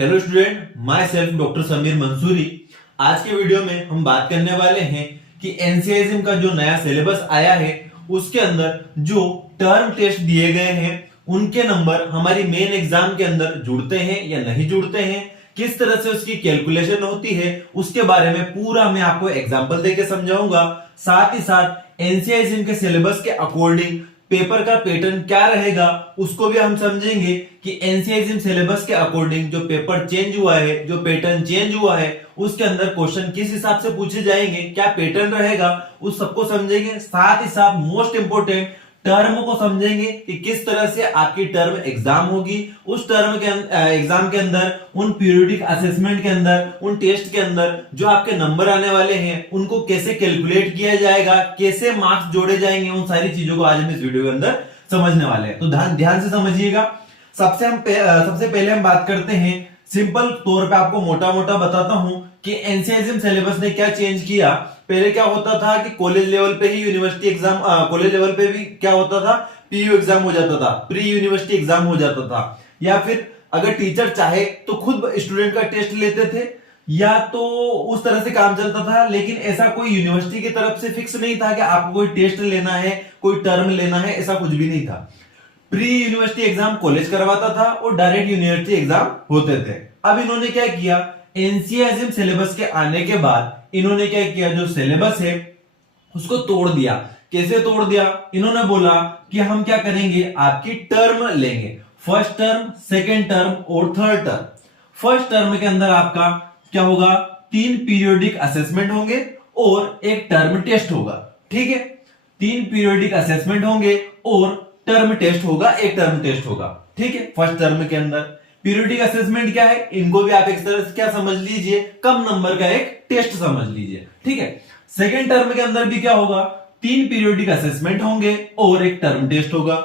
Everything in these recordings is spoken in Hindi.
Hello student, myself doctor Sameer Mansuri. आज के वीडियो में हम बात करने वाले हैं कि एनसीईआरटी का जो नया सिलेबस आया है उसके अंदर जो टर्म टेस्ट दिए गए हैं उनके नंबर हमारी मेन एग्जाम के अंदर जुड़ते हैं या नहीं जुड़ते हैं, किस तरह से उसकी कैलकुलेशन होती है उसके बारे में पूरा मैं आपको एग्जांपल देके समझाऊंगा। साथ ही साथ एनसीईआरटी के सिलेबस के अकॉर्डिंग पेपर का पैटर्न क्या रहेगा उसको भी हम समझेंगे कि एनसीईआरटी सिलेबस के अकॉर्डिंग जो पेपर चेंज हुआ है, जो पैटर्न चेंज हुआ है, उसके अंदर क्वेश्चन किस हिसाब से पूछे जाएंगे, क्या पैटर्न रहेगा, उस सबको समझेंगे। साथ ही साथ मोस्ट इंपोर्टेंट टर्म को समझेंगे कि किस तरह से आपकी टर्म एग्जाम होगी। उस टर्म के एग्जाम के अंदर, उन पीरियोडिक असेसमेंट के अंदर, उन टेस्ट के अंदर जो आपके नंबर आने वाले हैं उनको कैसे कैलकुलेट किया जाएगा, कैसे मार्क्स जोड़े जाएंगे, उन सारी चीजों को आज हम इस वीडियो के अंदर समझने वाले हैं। तो ध्यान से समझिएगा। सबसे पहले हम बात करते हैं, सिंपल तौर पे आपको मोटा मोटा बताता हूं कि एनसीईआरटी सिलेबस ने क्या चेंज किया। पहले क्या होता था कि कॉलेज लेवल पे ही यूनिवर्सिटी एग्जाम, कॉलेज लेवल पे भी क्या होता था, पीयू एग्जाम हो जाता था, प्री यूनिवर्सिटी एग्जाम हो जाता था, या फिर अगर टीचर चाहे तो खुद स्टूडेंट का टेस्ट लेते थे, या तो उस तरह से काम चलता था। लेकिन ऐसा कोई यूनिवर्सिटी की तरफ से फिक्स नहीं था कि आपको कोई टेस्ट लेना है, कोई टर्म लेना है, ऐसा कुछ भी नहीं था। प्री यूनिवर्सिटी एग्जाम कॉलेज करवाता था और डायरेक्ट यूनिवर्सिटी एग्जाम होते थे। अब इन्होंने क्या किया, एनसीईआरटी सिलेबस के आने के बाद इन्होंने क्या किया, जो सिलेबस है उसको तोड़ दिया। कैसे तोड़ दिया? इन्होंने बोला कि हम क्या करेंगे, आपकी टर्म लेंगे, फर्स्ट टर्म, सेकेंड टर्म और थर्ड टर्म। फर्स्ट टर्म के अंदर आपका क्या होगा, 3 पीरियोडिक असेसमेंट होंगे और एक टर्म टेस्ट होगा। ठीक है, 3 पीरियोडिक असेसमेंट होंगे और टर्म टेस्ट होगा, एक टर्म टेस्ट होगा। ठीक है, फर्स्ट टर्म के अंदर पीरियोडिक असेसमेंट क्या है, इनको भी आप एक तरह से क्या समझ लीजिए, कम नंबर का एक टेस्ट समझ लीजिए। ठीक है, सेकेंड टर्म के अंदर भी क्या होगा, 3 पीरियोडिक असेसमेंट होंगे और एक टर्म टेस्ट होगा।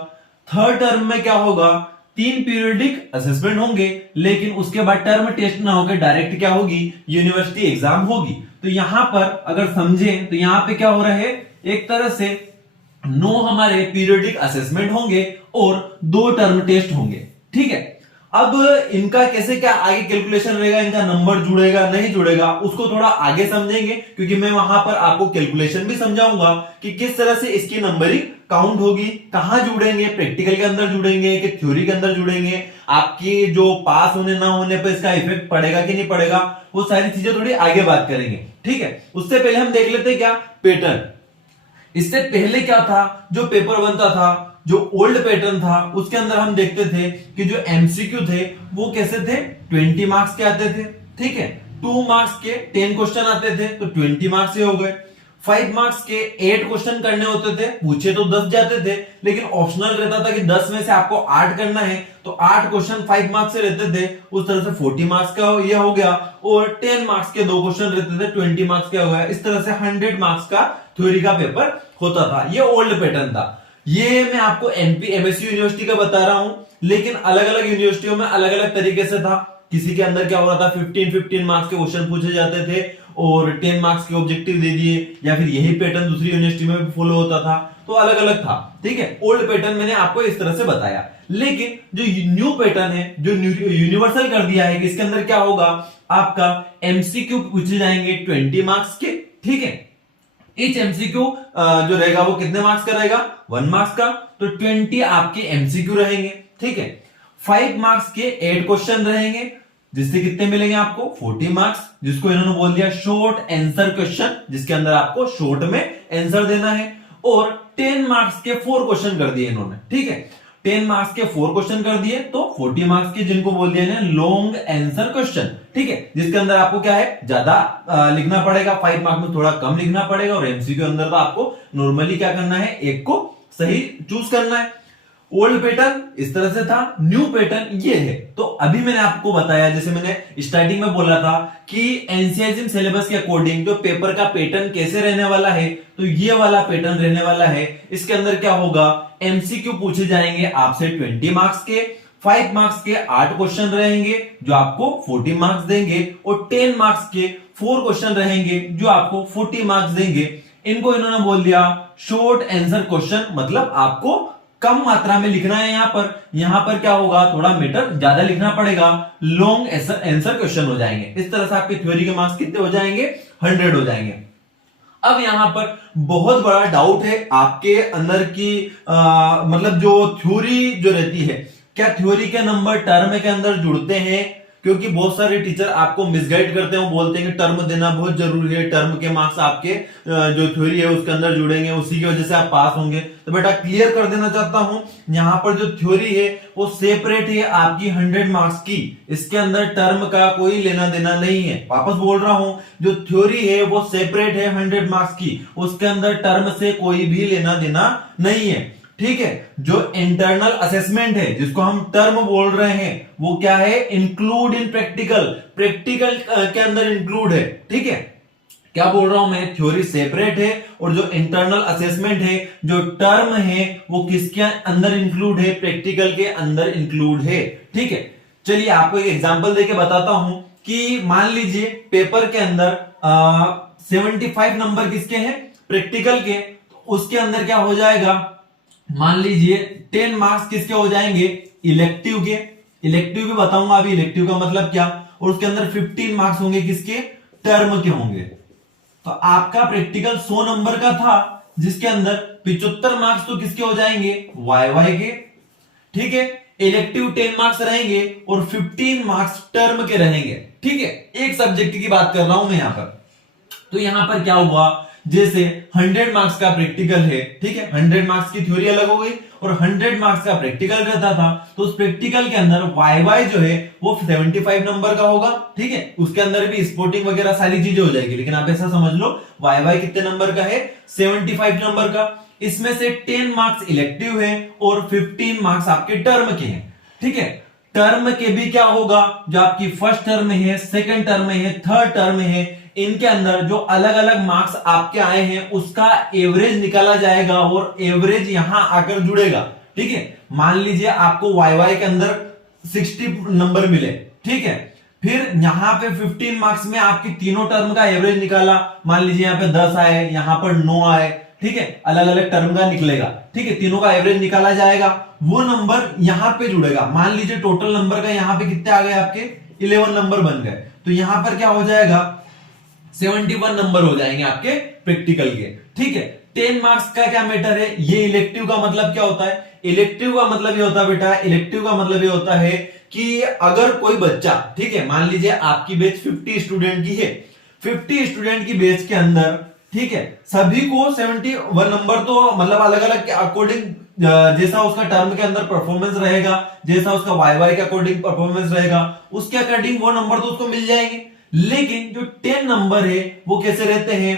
थर्ड टर्म में क्या होगा, 3 पीरियोडिक असेसमेंट होंगे लेकिन उसके बाद टर्म टेस्ट ना होकर डायरेक्ट क्या होगी, यूनिवर्सिटी एग्जाम होगी। तो यहां पर अगर समझें तो यहां पे क्या हो रहा है, एक तरह से 9 हमारे पीरियोडिक असेसमेंट होंगे और 2 टर्म टेस्ट होंगे। ठीक है, अब इनका कैसे क्या आगे कैलकुलेशन रहेगा, इनका नंबर जुड़ेगा नहीं जुड़ेगा उसको थोड़ा आगे समझेंगे, क्योंकि मैं वहां पर आपको कैलकुलेशन भी समझाऊंगा कि किस तरह से इसकी नंबरिंग काउंट होगी, कहां जुड़ेंगे, प्रैक्टिकल के अंदर जुड़ेंगे कि थ्योरी के अंदर जुड़ेंगे, आपकी जो पास होने ना होने पर इसका इफेक्ट पड़ेगा कि नहीं पड़ेगा, वो सारी चीजें थोड़ी आगे बात करेंगे। ठीक है, उससे पहले हम देख लेते हैं क्या पैटर्न। इससे पहले क्या था, जो पेपर बनता था, जो ओल्ड पैटर्न था, उसके अंदर हम देखते थे कि जो एमसीक्यू थे वो कैसे थे, 20 मार्क्स के आते थे। ठीक है, 2 मार्क्स के 10 क्वेश्चन आते थे तो 20 मार्क्स से हो गए। 5 मार्क्स के 8 क्वेश्चन करने होते थे, पूछे तो 10 जाते थे, लेकिन ऑप्शनल रहता था कि 10 में से आपको 8 करना है, तो 8 क्वेश्चन 5 मार्क्स से रहते थे, उस तरह से 40 मार्क्स का ये हो गया। और 10 मार्क्स के 2 क्वेश्चन रहते थे, 20 मार्क्स का हो गया। इस तरह से 100 मार्क्स का थ्योरी का पेपर होता था। ये ओल्ड पैटर्न था। ये मैं आपको एमपी एमएसयू यूनिवर्सिटी का बता रहा हूं, लेकिन अलग अलग यूनिवर्सिटियों में अलग अलग तरीके से था। किसी के अंदर क्या हो रहा था, 15 मार्क्स के क्वेश्चन पूछे जाते थे और 10 मार्क्स के ऑब्जेक्टिव दे दिए, या फिर यही पैटर्न दूसरी यूनिवर्सिटी में भी फॉलो होता था। तो अलग अलग था। ठीक है, ओल्ड पैटर्न मैंने आपको इस तरह से बताया। लेकिन जो न्यू पैटर्न है, जो यूनिवर्सल कर दिया है कि इसके अंदर क्या होगा, आपका एमसीक्यू पूछे जाएंगे 20 मार्क्स के। ठीक है, each एमसीक्यू जो रहेगा वो कितने मार्क्स का रहेगा, 1 मार्क्स का, तो 20 आपके एमसीक्यू रहेंगे। ठीक है, 5 मार्क्स के 8 क्वेश्चन रहेंगे, जिससे कितने मिलेंगे आपको, 40 मार्क्स, जिसको इन्होंने बोल दिया शॉर्ट आंसर क्वेश्चन, जिसके अंदर आपको शॉर्ट में आंसर देना है। और 10 मार्क्स के 4 क्वेश्चन कर दिए इन्होंने। ठीक है, 10 मार्क्स के 4 क्वेश्चन कर दिए तो 40 मार्क्स के, जिनको बोल दिया लॉन्ग आंसर क्वेश्चन। ठीक है, जिसके अंदर आपको क्या है, ज्यादा लिखना पड़ेगा, 5 मार्क्स में थोड़ा कम लिखना पड़ेगा, और एमसीक्यू के अंदर तो आपको नॉर्मली क्या करना है, एक को सही चूज करना है। ओल्ड पैटर्न इस तरह से था, न्यू पैटर्न ये है। तो अभी मैंने आपको बताया, जैसे मैंने स्टार्टिंग में बोला था कि एनसीईआरटी सिलेबस के अकॉर्डिंग जो पेपर का पैटर्न कैसे रहने वाला है, तो ये वाला पैटर्न रहने वाला है। इसके अंदर क्या होगा, एमसीक्यू पूछे जाएंगे आपसे 20 मार्क्स के, 5 मार्क्स के 8 क्वेश्चन रहेंगे जो आपको 40 मार्क्स देंगे, और 10 मार्क्स के 4 क्वेश्चन रहेंगे जो आपको 40 मार्क्स देंगे। इनको इन्होंने बोल दिया शॉर्ट आंसर क्वेश्चन, मतलब आपको कम मात्रा में लिखना है यहां पर क्या होगा, थोड़ा मीटर ज्यादा लिखना पड़ेगा, लॉन्ग आंसर क्वेश्चन हो जाएंगे। इस तरह से आपके थ्योरी के मार्क्स कितने हो जाएंगे, 100 हो जाएंगे। अब यहां पर बहुत बड़ा डाउट है आपके अंदर की मतलब जो थ्योरी जो रहती है, क्या थ्योरी के नंबर टर्म के अंदर जुड़ते हैं? क्योंकि बहुत सारे टीचर आपको मिसगाइड करते हैं, वो बोलते हैं कि टर्म देना बहुत जरूरी है, टर्म के मार्क्स आपके जो थ्योरी है उसके अंदर जुड़ेंगे, उसी की वजह से आप पास होंगे। तो बेटा क्लियर कर देना चाहता हूं, यहां पर जो थ्योरी है वो सेपरेट है आपकी 100 मार्क्स की, इसके अंदर टर्म का कोई लेना देना नहीं है। वापस बोल रहा हूं, जो थ्योरी है वो सेपरेट है 100 मार्क्स की, उसके अंदर टर्म से कोई भी लेना देना नहीं है। ठीक है, जो इंटरनल असेसमेंट है जिसको हम टर्म बोल रहे हैं, वो क्या है, इंक्लूड इन प्रैक्टिकल, प्रैक्टिकल के अंदर इंक्लूड है। ठीक है, क्या बोल रहा हूं मैं, थ्योरी सेपरेट है और जो इंटरनल असेसमेंट है, जो टर्म है, वो किसके अंदर इंक्लूड है, प्रैक्टिकल के अंदर इंक्लूड है। ठीक है, चलिए आपको एक एग्जांपल देके बताता हूं कि मान लीजिए पेपर के अंदर 75 नंबर किसके हैं, प्रैक्टिकल के, उसके अंदर क्या हो जाएगा, मान लीजिए 10 मार्क्स किसके हो जाएंगे, इलेक्टिव के। इलेक्टिव भी बताऊंगा अभी इलेक्टिव का मतलब क्या, और उसके अंदर 15 मार्क्स होंगे किसके, टर्म के होंगे। तो आपका प्रैक्टिकल 100 नंबर का था, जिसके अंदर 75 मार्क्स तो किसके हो जाएंगे, वाई वाई के। ठीक है, इलेक्टिव 10 मार्क्स रहेंगे और 15 मार्क्स टर्म के रहेंगे। ठीक है, एक सब्जेक्ट की बात कर रहा हूं मैं यहां पर। तो यहां पर क्या हुआ, जैसे 100 मार्क्स का प्रैक्टिकल है, ठीक है, 100 मार्क्स की थ्योरी अलग हो गई और 100 मार्क्स का प्रैक्टिकल रहता था, तो उस प्रैक्टिकल के अंदर वाई वाई जो है वो 75 नंबर का होगा। ठीक है, उसके अंदर भी स्पोर्टिंग वगैरह सारी चीजें हो जाएगी, लेकिन आप ऐसा समझ लो वाई वाई कितने नंबर का है, 75 नंबर का। इसमें से 10 मार्क्स इलेक्टिव है और 15 मार्क्स आपके टर्म के हैं। ठीक है, टर्म के भी क्या होगा, जो आपकी फर्स्ट टर्म है, सेकंड टर्म है, थर्ड टर्म है, इनके अंदर जो अलग अलग मार्क्स आपके आए हैं उसका एवरेज निकाला जाएगा और एवरेज यहां आकर जुड़ेगा। ठीक है, मान लीजिए आपको वाई वाई के अंदर 60 नंबर मिले, ठीक है, फिर यहां पे 15 मार्क्स में आपकी तीनों टर्म का एवरेज निकाला, मान लीजिए यहां पे 10 आए, यहां पर 9 आए, ठीक है, अलग अलग टर्म का निकलेगा। ठीक है, तीनों का एवरेज निकाला जाएगा, वो नंबर यहां पे जुड़ेगा। मान लीजिए टोटल नंबर का यहां पे कितने आ गए, आपके 11 नंबर बन गए, तो यहां पर क्या हो जाएगा, 71 नंबर हो जाएंगे आपके प्रैक्टिकल के। ठीक है, 10 मार्क्स का क्या मैटर है, ये इलेक्टिव का मतलब क्या होता है, इलेक्टिव का मतलब ये होता है बेटा, इलेक्टिव का मतलब ये होता है कि अगर कोई बच्चा, ठीक है, मान लीजिए आपकी बैच 50 स्टूडेंट की है, 50 स्टूडेंट की बैच के अंदर, ठीक है, सभी को 71 नंबर तो मतलब अलग अलग के अकॉर्डिंग, जैसा उसका टर्म के अंदर परफॉर्मेंस रहेगा, जैसा उसका वाई वाई के अकॉर्डिंग परफॉर्मेंस रहेगा, उसके अकॉर्डिंग वो नंबर तो उसको मिल जाएंगे। लेकिन जो 10 नंबर है वो कैसे रहते हैं,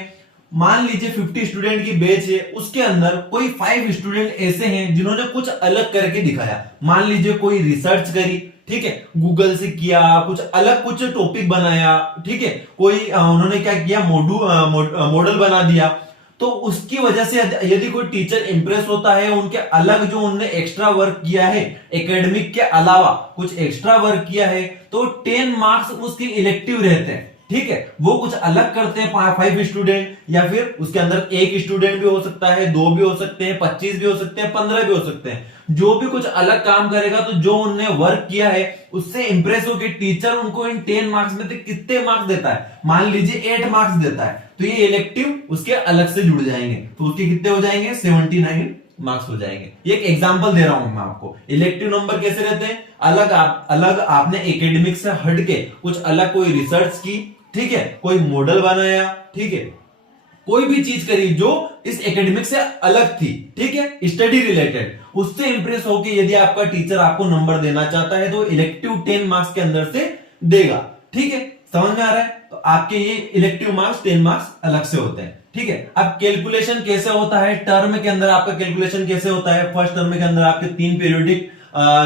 मान लीजिए 50 स्टूडेंट की बैच है, उसके अंदर कोई 5 स्टूडेंट ऐसे हैं जिन्होंने कुछ अलग करके दिखाया। मान लीजिए कोई रिसर्च करी, ठीक है, गूगल से किया, कुछ अलग कुछ टॉपिक बनाया, ठीक है, कोई उन्होंने क्या किया, मॉडल बना दिया। तो उसकी वजह से यदि कोई टीचर इंप्रेस होता है, उनके अलग जो उन्होंने एक्स्ट्रा वर्क किया है, एकेडमिक के अलावा कुछ एक्स्ट्रा वर्क किया है, तो 10 मार्क्स उसके इलेक्टिव रहते हैं। ठीक है, वो कुछ अलग करते हैं 5 स्टूडेंट, या फिर उसके अंदर एक स्टूडेंट भी हो सकता है, 2 भी हो सकते हैं, 25 भी हो सकते हैं, 15 भी हो सकते हैं। जो भी कुछ अलग काम करेगा, तो जो उन्होंने वर्क किया है उससे इंप्रेस होकर टीचर उनको इन 10 मार्क्स में से कितने मार्क्स देता है, मान लीजिए 8 मार्क्स देता है, तो ये इलेक्टिव उसके अलग से जुड़ जाएंगे, तो उसके कितने हो जाएंगे, 79 मार्क्स हो जाएंगे। ये एक एग्जांपल दे रहा हूं मैं आपको। इलेक्टिव नंबर कैसे रहते हैं, अलग आपने एकेडमिक से हटके कुछ अलग कोई रिसर्च की, ठीक है, कोई मॉडल बनाया, ठीक है, कोई भी चीज करी जो इस एकेडमिक से अलग थी, ठीक है, स्टडी रिलेटेड, उससे इंप्रेस होकर यदि आपका टीचर आपको नंबर देना चाहता है तो इलेक्टिव 10 मार्क्स के अंदर से देगा। ठीक है, समझ में आ रहा है, तो आपके ये इलेक्टिव मार्क्स 10 मार्क्स अलग से होते हैं। ठीक है, अब कैलकुलेशन कैसे होता है, टर्म के अंदर आपका कैलकुलेशन कैसे होता है, फर्स्ट टर्म के अंदर आपके 3 पीरियोडिक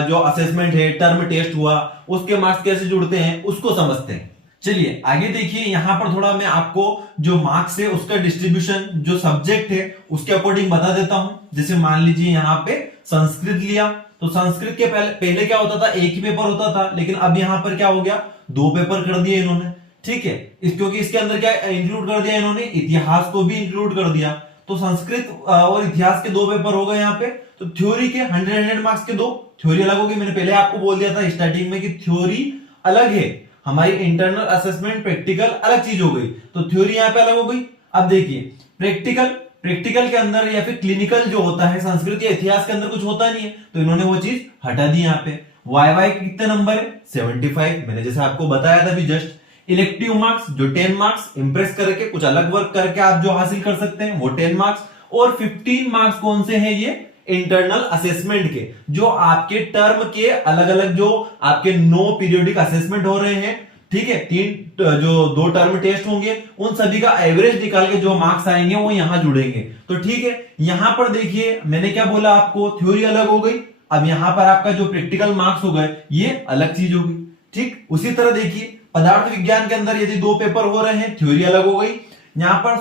जो असेसमेंट है, टर्म टेस्ट हुआ, उसके मार्क्स कैसे जुड़ते हैं उसको समझते हैं। चलिए आगे देखिए, यहां पर थोड़ा मैं आपको जो मार्क्स है उसका डिस्ट्रीब्यूशन जो सब्जेक्ट है उसके अकॉर्डिंग बता देता हूं। जैसे मान लीजिए यहां पे संस्कृत लिया, तो संस्कृत के पहले क्या होता था, एक ही पेपर होता था, लेकिन अब यहां पर क्या हो गया, 2 पेपर कर दिए इन्होंने। ठीक है, क्योंकि इसके अंदर क्या इंक्लूड कर दिया इन्होंने, इतिहास को भी इंक्लूड कर दिया। तो संस्कृत और इतिहास के 2 पेपर हो गए यहाँ पे। तो थ्योरी के 100 मार्क्स के 2 थ्योरी अलग होगी। मैंने पहले आपको बोल दिया था स्टार्टिंग में कि थ्योरी अलग है, हमारी इंटरनल असेसमेंट प्रैक्टिकल अलग चीज हो गई। तो थ्योरी यहाँ पे अलग हो गई। अब देखिए प्रैक्टिकल के अंदर या फिर क्लिनिकल जो होता है संस्कृत या इतिहास के अंदर कुछ होता नहीं है, तो इन्होंने वो चीज हटा दी यहाँ पे। वाई कितने नंबर है? 75। मैंने जैसे आपको बताया था अभी जस्ट। इलेक्टिव मार्क्स जो 10 मार्क्स इंप्रेस करके कुछ अलग वर्क करके आप जो हासिल कर सकते हैं वो 10 मार्क्स। और 15 मार्क्स कौन से हैं? ये इंटरनल असेसमेंट के, जो आपके टर्म के अलग अलग जो आपके 9 पीरियोडिक असेसमेंट हो रहे हैं, ठीक है, 3 जो 2 टर्म टेस्ट होंगे, उन सभी का एवरेज निकाल के जो मार्क्स आएंगे वो यहां जुड़ेंगे। तो ठीक है, यहां पर देखिए मैंने क्या बोला आपको, थ्योरी अलग हो गई। अब यहां पर आपका जो प्रैक्टिकल मार्क्स हो गए ये अलग चीज होगी। ठीक, उसी तरह देखिए पदार्थ विज्ञान के अंदर यदि 2 पेपर हो रहे हैं, थ्योरी अलग हो गई। यहां पर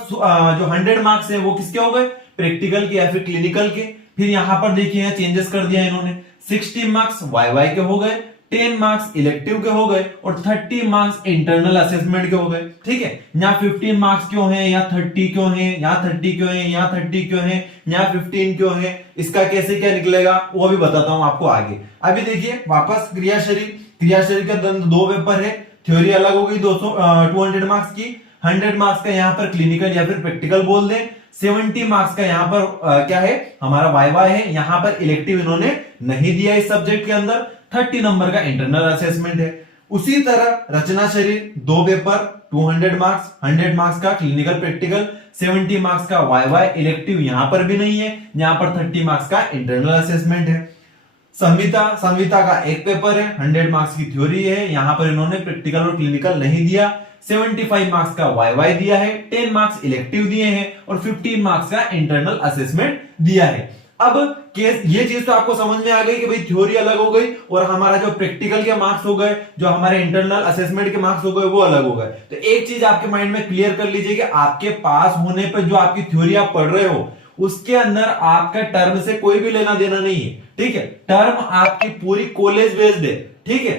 जो 100 मार्क्स है वो किसके हो गए? प्रैक्टिकल के या फिर क्लिनिकल के। फिर यहां पर देखिए यहाँ चेंजेस कर दिया इन्होंने, 60 मार्क्स वाई के हो गए, 10 मार्क्स इलेक्टिव के हो गए और 30 मार्क्स इंटरनल असेसमेंट के हो गए। ठीक है, यहाँ 15 मार्क्स क्यों है, यहाँ 30 क्यों है, यहाँ 30 क्यों है, यहाँ 30 क्यों है, यहाँ 15 क्यों है, इसका कैसे क्या निकलेगा वो भी बताता हूं आपको आगे। अभी देखिए वापस क्रिया शरीर के अंदर 2 पेपर है, थ्योरी अलग हो गई 200 मार्क्स की। 100 मार्क्स का यहाँ पर क्लिनिकल या फिर प्रैक्टिकल बोल दें। 70 मार्क्स का यहाँ पर क्या है, हमारा वाइवा है। यहाँ पर इलेक्टिव इन्होंने नहीं दिया इस सब्जेक्ट के अंदर। 30 नंबर का इंटरनल असेसमेंट है। उसी तरह रचना शरीर 2 पेपर, 200 मार्क्स, 100 मार्क्स का क्लिनिकल प्रैक्टिकल, 70 मार्क्स का वाइवा, इलेक्टिव यहाँ पर भी नहीं है, यहाँ पर 30 मार्क्स का इंटरनल असेसमेंट है। संविता का 1 पेपर है, 100 मार्क्स की थ्योरी है, यहां पर इन्होंने प्रैक्टिकल और क्लिनिकल नहीं दिया। 75 मार्क्स का वाई दिया है, 10 मार्क्स इलेक्टिव दिए हैं और 15 मार्क्स का इंटरनल असेसमेंट दिया है। अब केस ये चीज तो आपको समझ में आ गई कि भाई थ्योरी अलग हो गई और हमारा जो प्रैक्टिकल के मार्क्स हो गए, जो हमारे इंटरनल असेसमेंट के मार्क्स हो गए वो अलग हो गए। तो एक चीज आपके माइंड में क्लियर कर लीजिए कि आपके पास होने पर जो आपकी थ्योरी आप पढ़ रहे हो उसके अंदर आपका टर्म से कोई भी लेना देना नहीं है। ठीक है, टर्म आपकी पूरी कॉलेज बेस्ड है। ठीक है,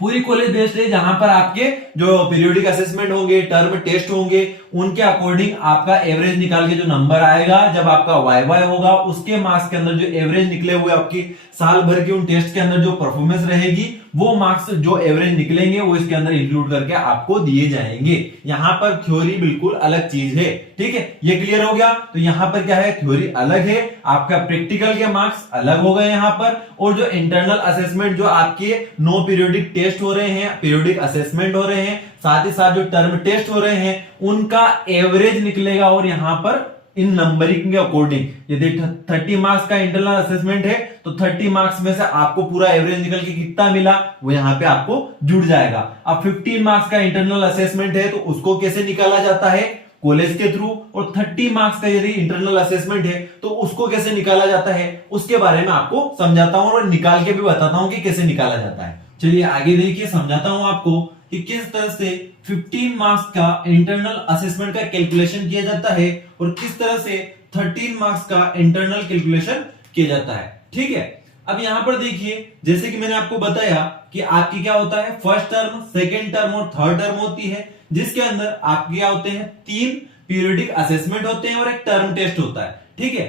पूरी कॉलेज बेस्ड है, जहां पर आपके जो पीरियोडिक असेसमेंट होंगे, टर्म टेस्ट होंगे, उनके अकॉर्डिंग आपका एवरेज निकाल के जो नंबर आएगा, जब आपका वाई होगा उसके मार्क्स के अंदर जो एवरेज निकले हुए आपकी साल भर की उन टेस्ट के अंदर जो परफॉर्मेंस रहेगी, वो मार्क्स जो एवरेज निकलेंगे वो इसके अंदर इंक्लूड करके आपको दिए जाएंगे। यहां पर थ्योरी बिल्कुल अलग चीज है। ठीक है, ये क्लियर हो गया। तो यहां पर क्या है, थ्योरी अलग है, आपका प्रैक्टिकल के मार्क्स अलग हो गए यहां पर, और जो इंटरनल असेसमेंट जो आपके 9 पीरियोडिक टेस्ट हो रहे हैं, पीरियोडिक असेसमेंट हो रहे हैं, साथ ही साथ जो टर्म टेस्ट हो रहे हैं, उनका एवरेज निकलेगा। और यहां पर इन नंबरिंग के अकॉर्डिंग यदि 30 मार्क्स का इंटरनल असेसमेंट है तो 30 मार्क्स में से आपको पूरा एवरेज निकल के कितना मिला वो यहां पे आपको जुड़ जाएगा। अब 15 मार्क्स का इंटरनल असेसमेंट है तो उसको कैसे निकाला जाता है, कॉलेज के थ्रू। और 30 मार्क्स का यदि इंटरनल असेसमेंट है तो उसको कैसे निकाला जाता है उसके बारे में आपको समझाता हूं और निकाल के भी बताता हूं कि कैसे निकाला जाता है। चलिए आगे देखिए, समझाता हूं आपको कि किस तरह से 15 मार्क्स का इंटरनल असेसमेंट का कैलकुलेशन किया जाता है और किस तरह से 13 मार्क्स का इंटरनल कैलकुलेशन किया जाता है। ठीक है, अब यहां पर देखिए, जैसे कि मैंने आपको बताया कि आपकी क्या होता है, फर्स्ट टर्म, सेकेंड टर्म और थर्ड टर्म होती है, जिसके अंदर आपके क्या होते हैं, 3 पीरियोडिक असेसमेंट होते हैं और एक टर्म टेस्ट होता है। ठीक है,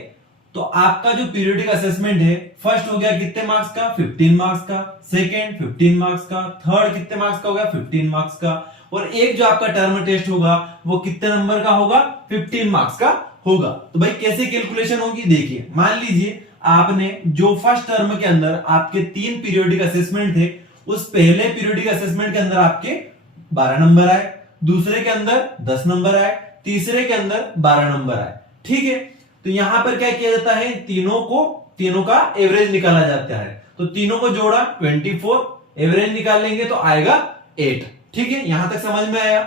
तो आपका जो पीरियोडिक असेसमेंट है, फर्स्ट हो गया कितने मार्क्स का, 15 मार्क्स का, सेकेंड 15 मार्क्स का, थर्ड कितने मार्क्स का हो गया, 15 मार्क्स का, और एक जो आपका टर्म टेस्ट होगा वो कितने नंबर का होगा, 15 मार्क्स का होगा। तो भाई कैसे कैलकुलेशन होगी, देखिए मान लीजिए आपने जो फर्स्ट टर्म के अंदर आपके 3 पीरियोडिक असेसमेंट थे, उस पहले पीरियोडिक असेसमेंट के अंदर आपके 12 नंबर आए, दूसरे के अंदर 10 नंबर आए, तीसरे के अंदर 12 नंबर आए। ठीक है, तो यहां पर क्या किया जाता है, तीनों का एवरेज निकाला जाता है। तो तीनों को जोड़ा 24, एवरेज निकाल लेंगे तो आएगा 8। ठीक है, यहां तक समझ में आया।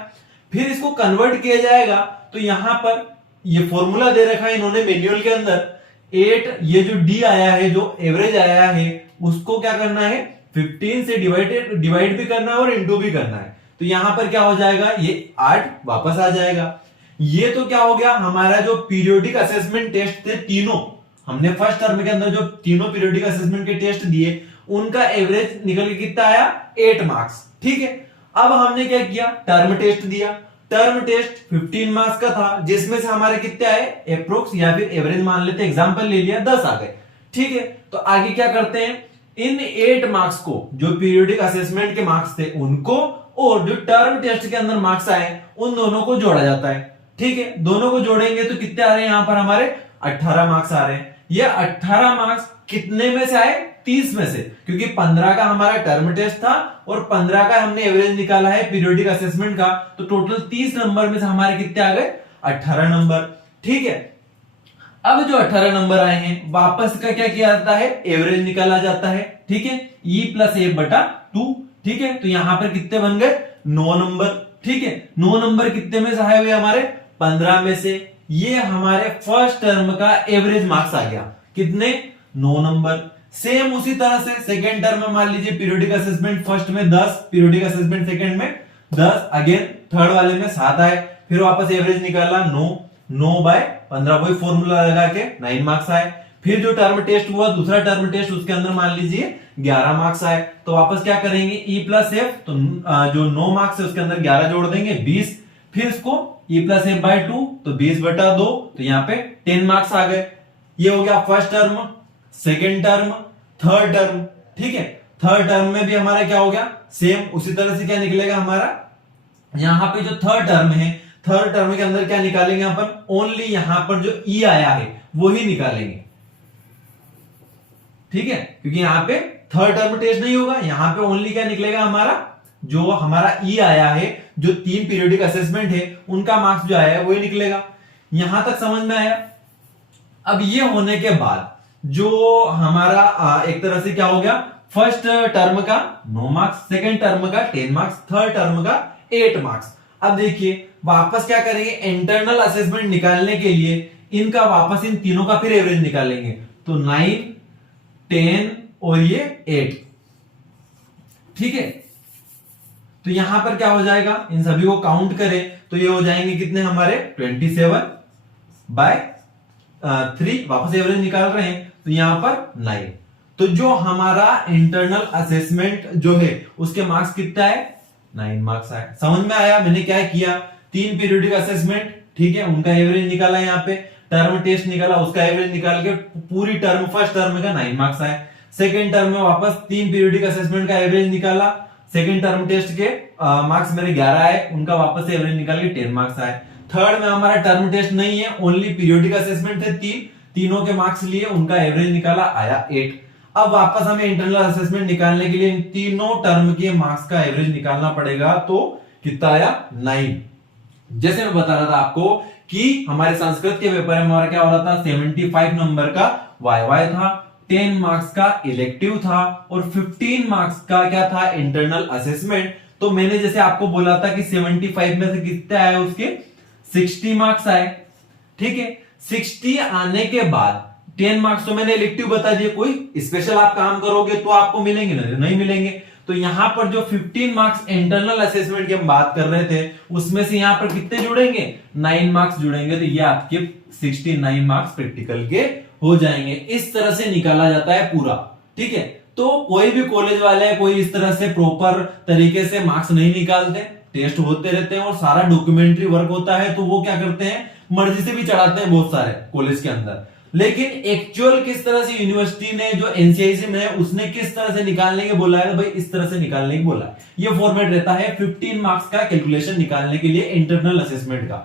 फिर इसको कन्वर्ट किया जाएगा, तो यहां पर ये फॉर्मूला दे रखा है इन्होंने मैन्युअल के अंदर। 8 ये जो डी आया है, जो एवरेज आया है, उसको क्या करना है, 15 से डिवाइड भी करना है और इंटू भी करना है। तो यहां पर क्या हो जाएगा, ये 8 वापस आ जाएगा। ये तो क्या हो गया, हमारा जो पीरियोडिक असेसमेंट टेस्ट थे तीनों, हमने फर्स्ट टर्म के अंदर जो तीनों पीरियोडिक असेसमेंट के टेस्ट दिए, उनका एवरेज निकल के कितना आया, 8 मार्क्स। ठीक है, अब हमने क्या किया, टर्म टेस्ट दिया। टर्म टेस्ट 15 मार्क्स का था, जिसमें से हमारे कितने आए अप्रोक्स या फिर एवरेज मान लेते, एग्जांपल ले लिया 10 आ गए। ठीक है, तो आगे क्या करते हैं, इन 8 मार्क्स को जो पीरियोडिक असेसमेंट के मार्क्स थे उनको और जो टर्म टेस्ट के अंदर मार्क्स आए उन दोनों को जोड़ा जाता है। ठीक है, दोनों को जोड़ेंगे तो कितने आ रहे हैं, यहां पर हमारे 18 मार्क्स आ रहे हैं। ये 18 मार्क्स कितने में से आए, 30 में से, क्योंकि 15 का हमारा टर्म टेस्ट था और 15 का हमने एवरेज निकाला है पीरियोडिक असेसमेंट का, तो टोटल 30 नंबर में से हमारे कितने आ गए, 18 नंबर। ठीक है, अब जो 18 नंबर आए हैं वापस का क्या किया जाता है, एवरेज निकाला जाता है। ठीक है, E प्लस ए बटा 2। ठीक है, तो यहां पर कितने बन गए, 9 नंबर। ठीक है, 9 नंबर कितने में से आए हुए, हमारे 15 में से। ये हमारे फर्स्ट टर्म का एवरेज मार्क्स आ गया, कितने, 9 नंबर। सेम उसी तरह से सेकेंड टर्म में मान लीजिए पीरियोडिक असेसमेंट फर्स्ट में 10, पीरियोडिक असेसमेंट सेकेंड में 10, अगेन थर्ड वाले में 7 आए, फिर वापस एवरेज निकाला 9 बाय 15, वही फॉर्मूला लगा के 9 मार्क्स आए। फिर जो टर्म टेस्ट हुआ दूसरा टर्म टेस्ट, उसके अंदर मान लीजिए 11 मार्क्स आए, तो वापस क्या करेंगे, E प्लस एफ, तो जो 9 मार्क्स है उसके अंदर 11 जोड़ देंगे 20, फिर इसको E प्लस एफ बाय 2, तो 20 बटा 2, तो यहाँ पे 10 मार्क्स आ गए। ये हो गया first term, second term, third term. ठीक है, थर्ड टर्म में भी हमारा क्या हो गया, सेम उसी तरह से क्या निकलेगा हमारा, यहां पे जो थर्ड टर्म है, थर्ड टर्म के अंदर क्या निकालेंगे अपन, ओनली यहां पर जो E आया है वो ही निकालेंगे। ठीक है, क्योंकि यहां पे थर्ड टर्म टेस्ट नहीं होगा, यहां पे ओनली क्या निकलेगा हमारा, जो हमारा E आया है, जो 3 पीरियोडिक असेसमेंट है उनका मार्क्स जो आया है वही निकलेगा। यहां तक समझ में आया। अब ये होने के बाद जो हमारा एक तरह से क्या हो गया, फर्स्ट टर्म का 9 मार्क्स, सेकेंड टर्म का 10 मार्क्स, थर्ड टर्म का 8 मार्क्स। अब देखिए वापस क्या करेंगे, इंटरनल असेसमेंट निकालने के लिए इनका वापस इन तीनों का फिर एवरेज निकालेंगे, तो 9, 10 और ये 8। ठीक है, तो यहां पर क्या हो जाएगा, इन सभी को काउंट करें तो ये हो जाएंगे कितने हमारे, 27 बाय 3, वापस एवरेज निकाल रहे हैं तो यहां पर 9। तो जो हमारा इंटरनल असेसमेंट जो है उसके मार्क्स कितना है, 9 मार्क्स आए। समझ में आया मैंने क्या किया, 3 पीरियोडिक असेसमेंट, ठीक है, उनका एवरेज निकाला, यहाँ पे टर्म टेस्ट निकाला, उसका एवरेज निकाल के पूरी टर्म फर्स्ट टर्म का 9 मार्क्स आए। सेकेंड टर्म में वापस 3 पीरियोडिक असेसमेंट का एवरेज निकाला, सेकेंड टर्म टेस्ट के मार्क्स मेरे 11 आए, उनका वापस एवरेज निकाल के 10 मार्क्स आए। थर्ड में हमारा टर्म टेस्ट नहीं है, ओनली पीरियोडिक असेसमेंट थे, तीनों के मार्क्स लिए, उनका एवरेज निकाला, आया 8। अब वापस हमें इंटरनल असेसमेंट निकालने के लिए इन तीनों टर्म के मार्क्स का एवरेज निकालना पड़ेगा, तो कितना आया, 9। जैसे मैं बता रहा था आपको कि हमारे संस्कृत के पेपर में हमारा क्या हो रहा था, 75 नंबर का वाई था, 10 मार्क्स का इलेक्टिव था और 15 मार्क्स का क्या था, इंटरनल असेसमेंट। तो मैंने जैसे आपको बोला था कि 75 में से कितने आए, उसके 60 मार्क्स आए। ठीक है, 60 आने के बाद 10 मार्क्स तो मैंने इलेक्टिव बता दिए, कोई स्पेशल आप काम करोगे तो आपको मिलेंगे, नहीं मिलेंगे। तो यहां पर जो 15 मार्क्स इंटरनल असेसमेंट की हम बात कर रहे थे, उसमें से यहां पर कितने जुड़ेंगे, 9 मार्क्स जुड़ेंगे, तो ये आपके 69 मार्क्स प्रैक्टिकल के हो जाएंगे। इस तरह से निकाला जाता है पूरा। ठीक है, तो कोई भी कॉलेज वाले कोई इस तरह से प्रॉपर तरीके से मार्क्स नहीं निकालते, टेस्ट होते रहते हैं और सारा डॉक्यूमेंट्री वर्क होता है, तो वो क्या करते हैं, मर्जी से भी चढ़ाते हैं बहुत सारे कॉलेज के अंदर। लेकिन एक्चुअल किस तरह से यूनिवर्सिटी ने, जो एनसीआईसी में है, उसने किस तरह से निकालने के बोला है, तो भाई इस तरह से निकालने की बोला है। ये फॉर्मेट रहता है 15 मार्क्स का कैलकुलेशन निकालने के लिए इंटरनल असेसमेंट का।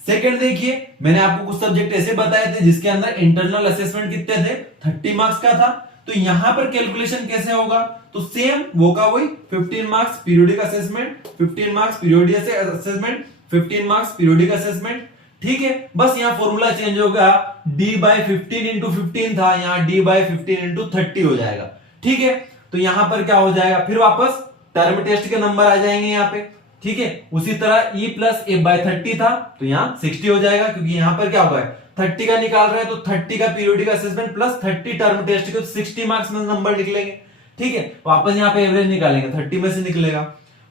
सेकंड देखिए, मैंने आपको कुछ सब्जेक्ट ऐसे बताए थे जिसके अंदर इंटरनल असेसमेंट कितने थे, 30 मार्क्स का था। तो यहां पर कैलकुलेशन कैसे होगा, तो सेम वो का वही 15 marks periodic assessment, 15 marks periodic assessment, 15 marks periodic assessment. ठीक है, बस यहां फॉर्मूला चेंज होगा, d/15 इंटू 15 था, यहां d/15 इंटू 30 हो जाएगा। ठीक है, तो यहां पर क्या हो जाएगा, फिर वापस टर्म टेस्ट के नंबर आ जाएंगे यहाँ पे। ठीक है, उसी तरह E प्लस f/30 था, तो यहाँ 60 हो जाएगा, क्योंकि यहां पर क्या होगा, 30 का निकाल रहे हैं, तो 30 का periodic assessment plus 30 term test के, तो 60 मार्क्स में नंबर निकलेंगे। ठीक है, वापस यहाँ पे एवरेज निकालेंगे, 30 में से निकलेगा।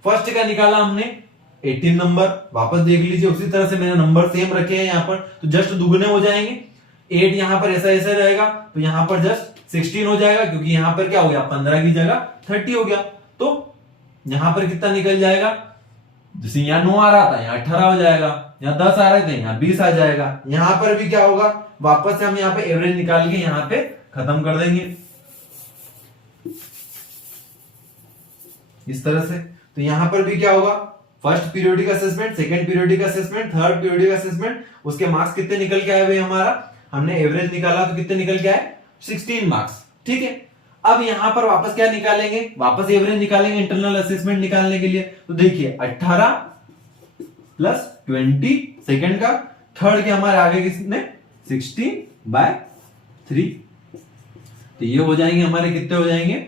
फर्स्ट का निकाला हमने 18 नंबर, वापस देख लीजिए, उसी तरह से मैंने नंबर सेम रखे हैं यहाँ पर, तो जस्ट दुगने हो जाएंगे। 8 यहाँ पर ऐसा ऐसा रहेगा, तो यहाँ पर जस्ट 16 हो जाएगा, क्योंकि यहाँ पर क्या हो गया, 15 की जगह 30 हो गया। तो यहाँ पर कितना निकल जाएगा, जैसे यहाँ 9 आ रहा था, यहाँ 18 हो जाएगा, यहाँ 10 आ रहे थे, यहाँ 20 आ जाएगा। यहां पर भी क्या होगा, वापस से हम यहाँ पे एवरेज निकाल के यहाँ पे खत्म कर देंगे इस तरह से। तो यहां पर भी क्या होगा, first periodic assessment, second periodic assessment, third periodic assessment, उसके मार्क्स कितने निकल के आए भाई हमारा, हमने एवरेज निकाला तो कितने निकल के आए, 16 मार्क्स। ठीक है, अब यहां पर वापस क्या निकालेंगे, वापस एवरेज निकालेंगे इंटरनल असेसमेंट निकालने के लिए। तो देखिए 18 प्लस 20 सेकंड का, थर्ड के हमारे आगे किसने 16/3। तो ये हो जाएंगे हमारे, कितने हो जाएंगे,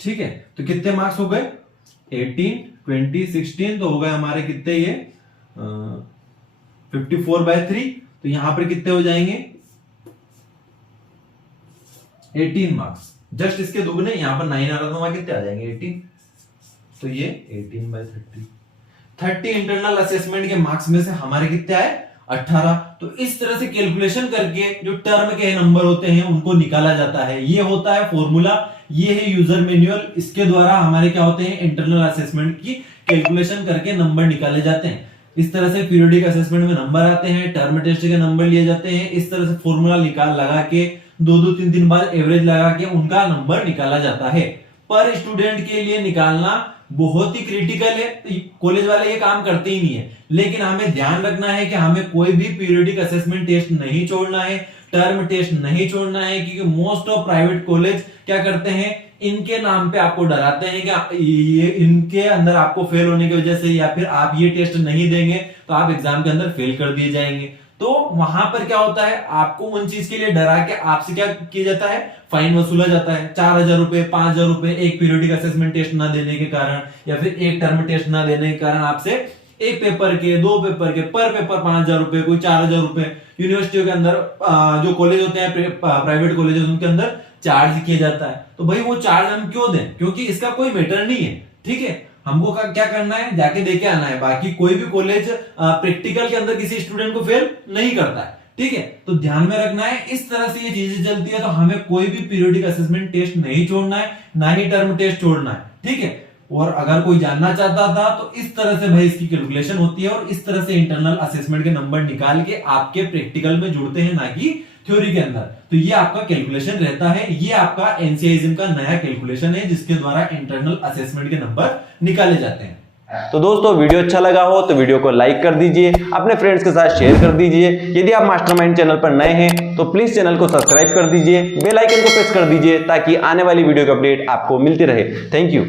ठीक है। तो कितने मार्क्स हो गए, 18, 20, 16, तो हो गए हमारे कितने ये 54/3। तो यहां पर कितने हो जाएंगे, 18 मार्क्स, जस्ट इसके दुगने, यहां पर 9 आ रहा था, वहां कितने आ जाएंगे 18। तो ये 18/30, 30 इंटरनल असेसमेंट के मार्क्स में से हमारे कितने आए, 18। तो इस तरह से कैलकुलेशन करके जो टर्म के नंबर होते हैं उनको निकाला जाता है। ये होता है फॉर्मूला, ये है यूजर मैनुअल, इसके द्वारा हमारे क्या होते हैं, इंटरनल असेसमेंट की कैलकुलेशन करके नंबर निकाले जाते हैं। इस तरह से पीरियोडिक असेसमेंट में नंबर आते हैं, टर्म टेस्ट के नंबर लिए जाते हैं। इस तरह से फॉर्मूला निकाल लगा के 2-2, 3-3 बार एवरेज लगा के उनका नंबर निकाला जाता है। पर स्टूडेंट के लिए निकालना बहुत ही क्रिटिकल है, कॉलेज वाले ये काम करते ही नहीं है। लेकिन हमें ध्यान रखना है कि हमें कोई भी पीरियोडिक असेसमेंट टेस्ट नहीं छोड़ना है, टर्म टेस्ट नहीं छोड़ना है, क्योंकि मोस्ट ऑफ प्राइवेट कॉलेज क्या करते हैं, इनके नाम पे आपको डराते हैं कि ये इनके अंदर आपको फेल होने की वजह से, या फिर आप ये टेस्ट नहीं देंगे तो आप एग्जाम के अंदर फेल कर दिए जाएंगे। तो वहां पर क्या होता है, आपको उन चीज के लिए डरा के आपसे क्या किया जाता है, फाइन वसूला जाता है, 4000 रुपए, 5000 रुपए एक पीरियोडिक असेसमेंट टेस्ट ना देने के कारण, या फिर एक टर्म टेस्ट ना देने के कारण आपसे एक पेपर के, 2 पेपर के, पर पेपर 5000 रुपए, कोई 4000 रुपए। यूनिवर्सिटियों के अंदर जो कॉलेज होते हैं, प्राइवेट कॉलेज, उनके अंदर चार्ज किया जाता है। तो भाई वो चार्ज हम क्यों दें, क्योंकि इसका कोई मैटर नहीं है। ठीक है, हमको क्या करना है, जाके देके आना है। बाकी कोई भी कॉलेज प्रैक्टिकल के अंदर किसी स्टूडेंट को फेल नहीं करता है। ठीक है, तो ध्यान में रखना है, इस तरह से ये चीजें चलती है। तो हमें कोई भी पीरियोडिक असेसमेंट टेस्ट नहीं छोड़ना है, ना ही टर्म टेस्ट छोड़ना है। ठीक है, और अगर कोई जानना चाहता था तो इस तरह से भाई इसकी कैलकुलेशन होती है, और इस तरह से इंटरनल असेसमेंट के नंबर निकाल के आपके प्रैक्टिकल में जुड़ते हैं, ना कि थ्योरी के अंदर। तो ये आपका कैलकुलेशन रहता है, ये आपका एनसीआईएसएम का नया कैलकुलेशन है, जिसके द्वारा इंटरनल असेसमेंट के नंबर निकाले जाते हैं। तो दोस्तों वीडियो अच्छा लगा हो तो वीडियो को लाइक कर दीजिए, अपने फ्रेंड्स के साथ शेयर कर दीजिए। यदि आप मास्टरमाइंड चैनल पर नए हैं तो प्लीज चैनल को सब्सक्राइब कर दीजिए, बेल आइकन को प्रेस कर दीजिए, ताकि आने वाली वीडियो की अपडेट आपको मिलती रहे। Thank you.